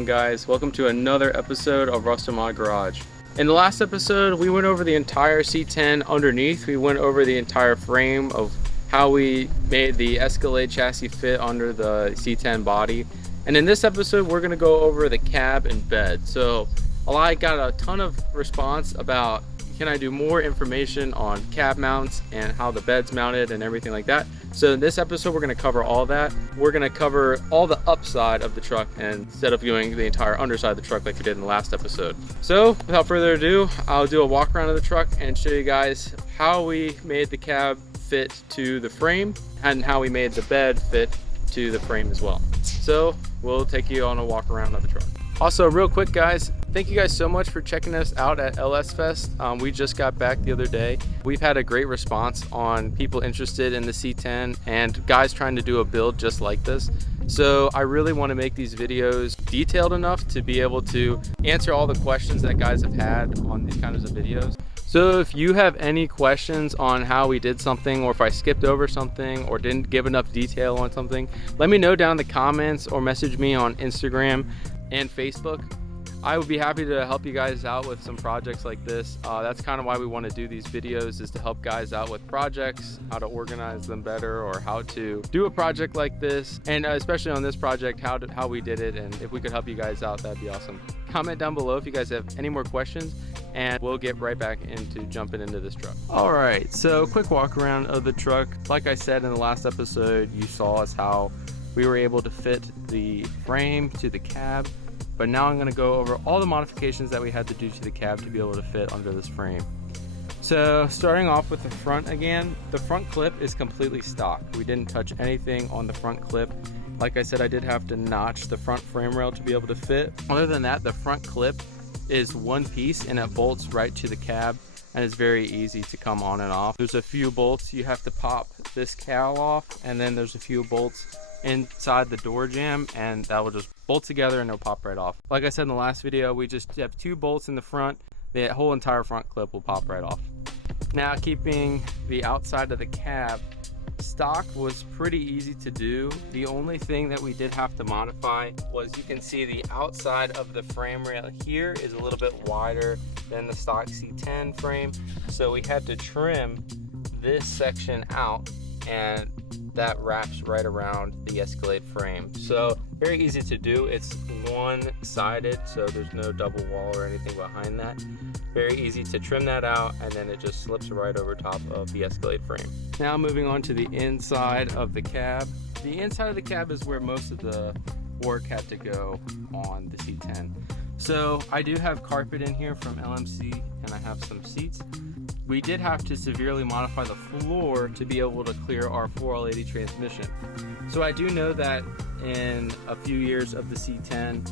on, guys? Welcome to another episode of Rustomod Garage. In the last episode, we went over the entire C10 underneath. We went over the entire frame of how we made the ESCALADE chassis fit under the C10 body. And in this episode, we're going to go over the cab and bed. So I got a ton of response about, can I do more information on cab mounts and how the bed's mounted and everything like that. So in this episode, we're going to cover all that. We're going to cover all the upside of the truck instead of doing the entire underside of the truck like we did in the last episode. So without further ado, I'll do a walk around of the truck and show you guys how we made the cab fit to the frame and how we made the bed fit to the frame as well. So we'll take you on a walk around of the truck. Also, real quick, guys, thank you guys so much for checking us out at LS Fest. We just got back the other day. We've had a great response on people interested in the C10 and guys trying to do a build just like this. So I really want to make these videos detailed enough to be able to answer all the questions that guys have had on these kinds of videos. So if you have any questions on how we did something, or if I skipped over something or didn't give enough detail on something, let me know down in the comments or message me on Instagram and Facebook. I would be happy to help you guys out with some projects like this. That's kind of why we want to do these videos, is to help guys out with projects, how to organize them better, or how to do a project like this, and especially on this project, how we did it. And if we could help you guys out, that'd be awesome. Comment down below if you guys have any more questions, and we'll get right back into jumping into this truck. All right, so quick walk around of the truck. Like I said in the last episode, you saw us how we were able to fit the frame to the cab, but now I'm going to go over all the modifications that we had to do to the cab to be able to fit under this frame. So starting off with the front again, the front clip is completely stock. We didn't touch anything on the front clip. Like I said, I did have to notch the front frame rail to be able to fit. Other than that, the front clip is one piece and it bolts right to the cab, and it's very easy to come on and off. There's a few bolts you have to pop this cowl off, and then there's a few bolts inside the door jamb, and that will just bolt together and it'll pop right off. Like I said in the last video, we just have two bolts in the front. The whole entire front clip will pop right off. Now, keeping the outside of the cab stock was pretty easy to do. The only thing that we did have to modify was, you can see the outside of the frame rail here is a little bit wider than the stock C10 frame, so we had to trim this section out, and that wraps right around the ESCALADE frame. So very easy to do. It's one-sided, so there's no double wall or anything behind that. Very easy to trim that out, and then it just slips right over top of the ESCALADE frame. Now moving on to the inside of the cab. The inside of the cab is where most of the work had to go on the C10. So I do have carpet in here from LMC, and I have some seats. We did have to severely modify the floor to be able to clear our 4L80 transmission. So I do know that in a few years of the C10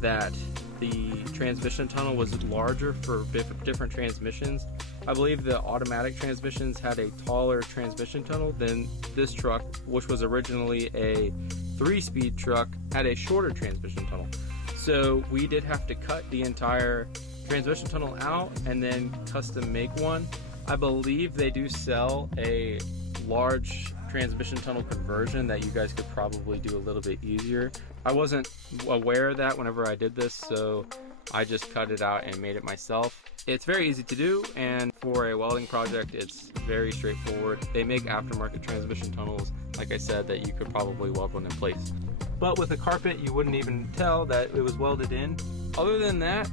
that the transmission tunnel was larger for different transmissions. I believe the automatic transmissions had a taller transmission tunnel than this truck, which was originally a 3-speed truck, had a shorter transmission tunnel. So we did have to cut the entire transmission tunnel out and then custom make one. I believe they do sell a large transmission tunnel conversion that you guys could probably do a little bit easier. I wasn't aware of that whenever I did this, so I just cut it out and made it myself. It's very easy to do, and for a welding project, it's very straightforward. They make aftermarket transmission tunnels, like I said, that you could probably weld one in place. But with a carpet, you wouldn't even tell that it was welded in. Other than that,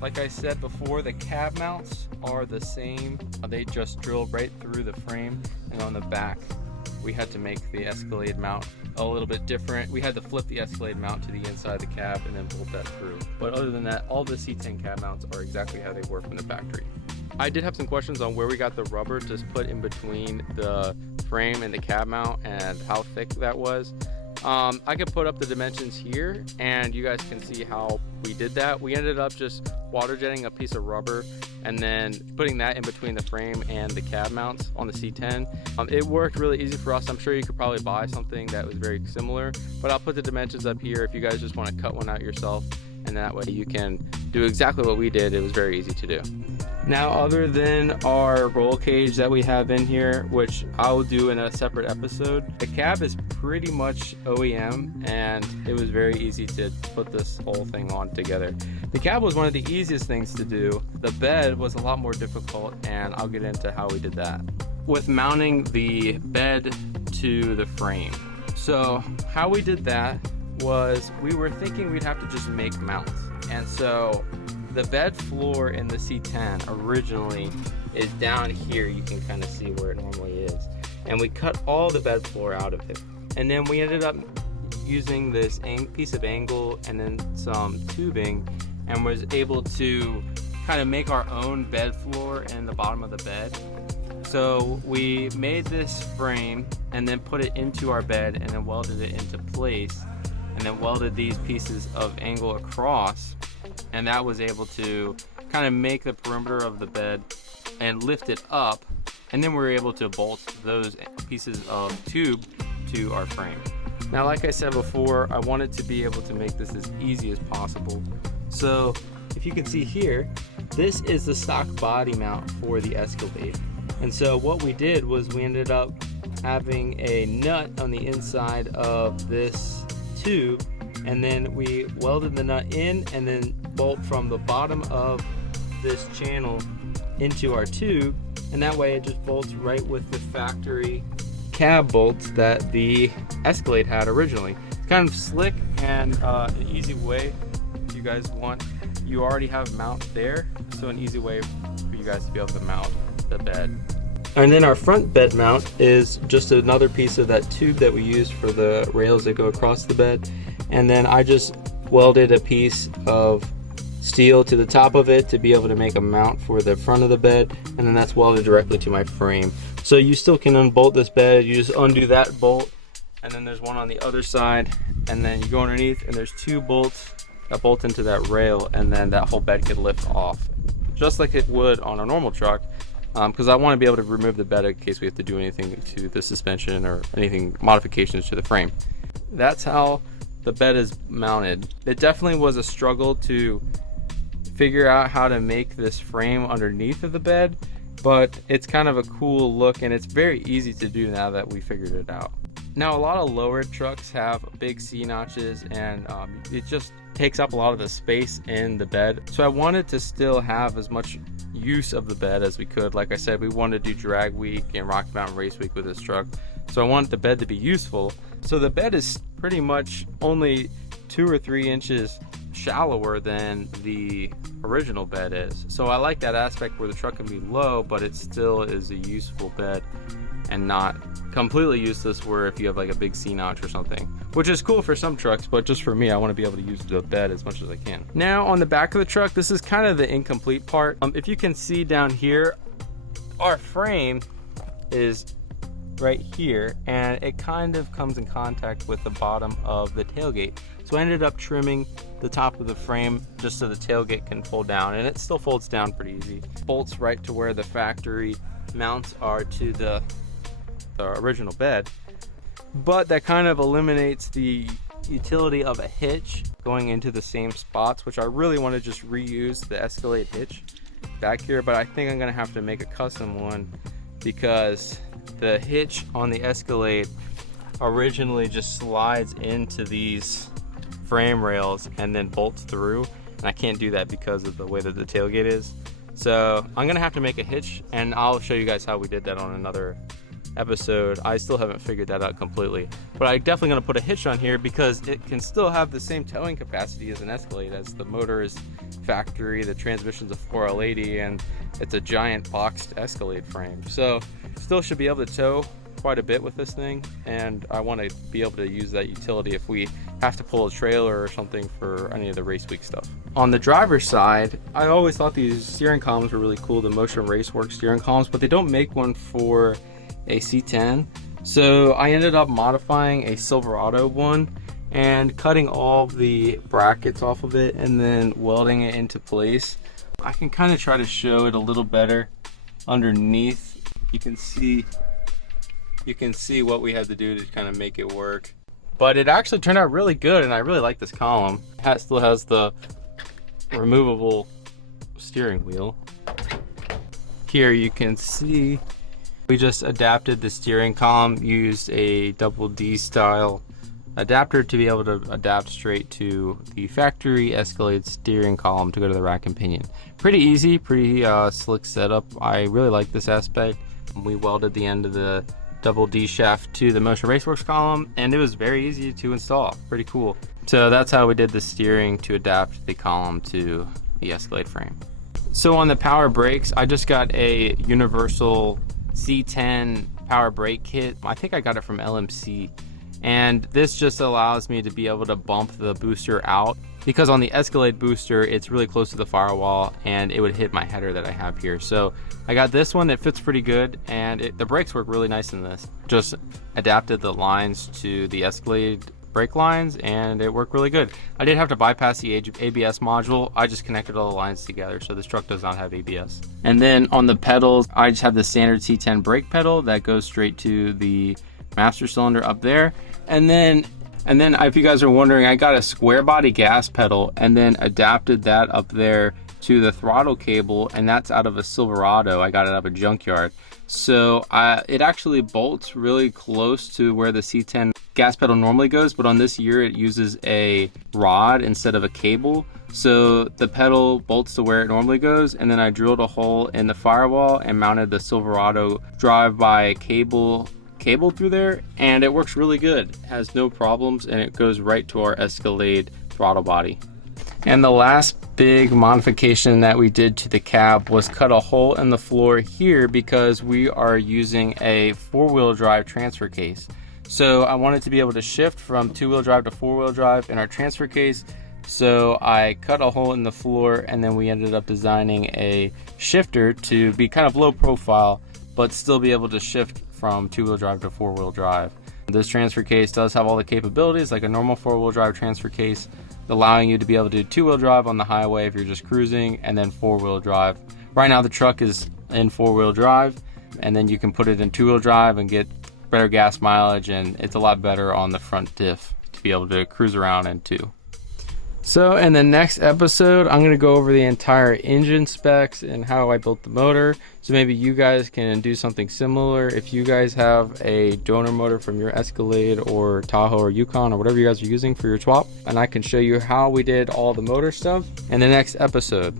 like I said before, the cab mounts are the same. They just drill right through the frame, and on the back, we had to make the ESCALADE mount a little bit different. We had to flip the ESCALADE mount to the inside of the cab and then bolt that through. But other than that, all the C10 cab mounts are exactly how they were from the factory. I did have some questions on where we got the rubber to put in between the frame and the cab mount and how thick that was. I could put up the dimensions here and you guys can see how we did that. We ended up just water jetting a piece of rubber and then putting that in between the frame and the cab mounts on the C10. It worked really easy for us. I'm sure you could probably buy something that was very similar, but I'll put the dimensions up here if you guys just want to cut one out yourself, and that way you can do exactly what we did. It was very easy to do. Now, other than our roll cage that we have in here, which I'll do in a separate episode, the cab is pretty much OEM, and it was very easy to put this whole thing on together. The cab was one of the easiest things to do. The bed was a lot more difficult, and I'll get into how we did that. With mounting the bed to the frame. So how we did that was we were thinking we'd have to just make mounts. And so the bed floor in the C10 originally is down here. You can kind of see where it normally is. And we cut all the bed floor out of it. And then we ended up using this piece of angle and then some tubing, and was able to kind of make our own bed floor in the bottom of the bed. So we made this frame and then put it into our bed and then welded it into place, and then welded these pieces of angle across, and that was able to kind of make the perimeter of the bed and lift it up, and then we were able to bolt those pieces of tube to our frame. Now, like I said before, I wanted to be able to make this as easy as possible. So if you can see here, this is the stock body mount for the Escalade. And so what we did was we ended up having a nut on the inside of this tube, and then we welded the nut in and then bolt from the bottom of this channel into our tube, and that way it just bolts right with the factory cab bolts that the Escalade had originally. It's kind of slick and an easy way if you guys want. You already have a mount there, so an easy way for you guys to be able to mount the bed. And then our front bed mount is just another piece of that tube that we used for the rails that go across the bed. And then I just welded a piece of steel to the top of it to be able to make a mount for the front of the bed, and then that's welded directly to my frame. So you still can unbolt this bed. You just undo that bolt, and then there's one on the other side, and then you go underneath and there's two bolts that bolt into that rail, and then that whole bed could lift off just like it would on a normal truck, because I want to be able to remove the bed in case we have to do anything to the suspension or anything modifications to the frame. That's how the bed is mounted. It definitely was a struggle to figure out how to make this frame underneath of the bed, but it's kind of a cool look, and it's very easy to do now that we figured it out. Now, a lot of lower trucks have big C notches, and it just takes up a lot of the space in the bed. So I wanted to still have as much use of the bed as we could. Like I said, we wanted to do drag week and Rocky Mountain Race Week with this truck, so I wanted the bed to be useful. So the bed is pretty much only 2 or 3 inches shallower than the original bed is. So I like that aspect where the truck can be low, but it still is a useful bed and not completely useless where if you have like a big C notch or something, which is cool for some trucks, but just for me, I want to be able to use the bed as much as I can. Now on the back of the truck, this is kind of the incomplete part. If you can see down here, our frame is right here, and it kind of comes in contact with the bottom of the tailgate. So I ended up trimming the top of the frame just so the tailgate can fold down, and it still folds down pretty easy. Bolts right to where the factory mounts are to the original bed, but that kind of eliminates the utility of a hitch going into the same spots, which I really want to just reuse the Escalade hitch back here, but I think I'm gonna have to make a custom one because the hitch on the Escalade originally just slides into these frame rails and then bolts through, and I can't do that because of the way that the tailgate is. So I'm gonna have to make a hitch, and I'll show you guys how we did that on another episode. I still haven't figured that out completely, but I'm definitely gonna put a hitch on here because it can still have the same towing capacity as an Escalade, as the motor is factory, the transmission's a 4L80, and it's a giant boxed Escalade frame. So still should be able to tow quite a bit with this thing, and I want to be able to use that utility if we have to pull a trailer or something for any of the race week stuff. On the driver's side, I always thought these steering columns were really cool, the Motion Raceworks steering columns, but they don't make one for a C10. So I ended up modifying a Silverado one and cutting all the brackets off of it and then welding it into place. I can kind of try to show it a little better underneath. You can see what we had to do to kind of make it work. But it actually turned out really good, and I really like this column. It still has the removable steering wheel. Here you can see we just adapted the steering column, used a AWD style adapter to be able to adapt straight to the factory Escalade steering column to go to the rack and pinion. Pretty easy, pretty slick setup. I really like this aspect. We welded the end of the AWD shaft to the Motion Raceworks column, and it was very easy to install. Pretty cool. So that's how we did the steering to adapt the column to the Escalade frame. So on the power brakes, I just got a universal C10 power brake kit. I think I got it from LMC. And this just allows me to be able to bump the booster out, because on the Escalade booster, it's really close to the firewall and it would hit my header that I have here. So I got this one, it fits pretty good, and the brakes work really nice in this. Just adapted the lines to the Escalade brake lines and it worked really good. I did have to bypass the ABS module. I just connected all the lines together, so this truck does not have ABS. And then on the pedals, I just have the standard C10 brake pedal that goes straight to the master cylinder up there. And then if you guys are wondering, I got a square body gas pedal and then adapted that up there to the throttle cable, and that's out of a Silverado. I got it out of a junkyard. So it actually bolts really close to where the C10 gas pedal normally goes, but on this year it uses a rod instead of a cable. So the pedal bolts to where it normally goes, and then I drilled a hole in the firewall and mounted the Silverado drive-by cable through there, and it works really good. It has no problems, and it goes right to our Escalade throttle body. And the last big modification that we did to the cab was cut a hole in the floor here, because we are using a four-wheel drive transfer case. So I wanted to be able to shift from two-wheel drive to four-wheel drive in our transfer case. So I cut a hole in the floor, and then we ended up designing a shifter to be kind of low profile, but still be able to shift from two-wheel drive to four-wheel drive. This transfer case does have all the capabilities like a normal four-wheel drive transfer case, allowing you to be able to do two-wheel drive on the highway if you're just cruising, and then four-wheel drive. Right now the truck is in four-wheel drive, and then you can put it in two-wheel drive and get better gas mileage, and it's a lot better on the front diff to be able to cruise around in too. So in the next episode, I'm going to go over the entire engine specs and how I built the motor. So maybe you guys can do something similar. If you guys have a donor motor from your Escalade or Tahoe or Yukon or whatever you guys are using for your swap, and I can show you how we did all the motor stuff in the next episode.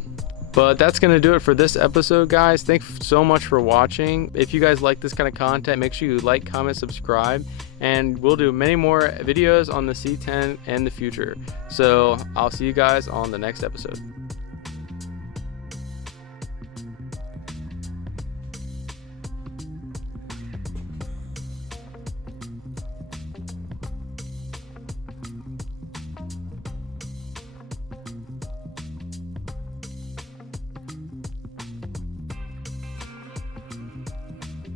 But that's going to do it for this episode, guys. Thanks so much for watching. If you guys like this kind of content, make sure you like, comment, subscribe, and we'll do many more videos on the C10 in the future. So I'll see you guys on the next episode.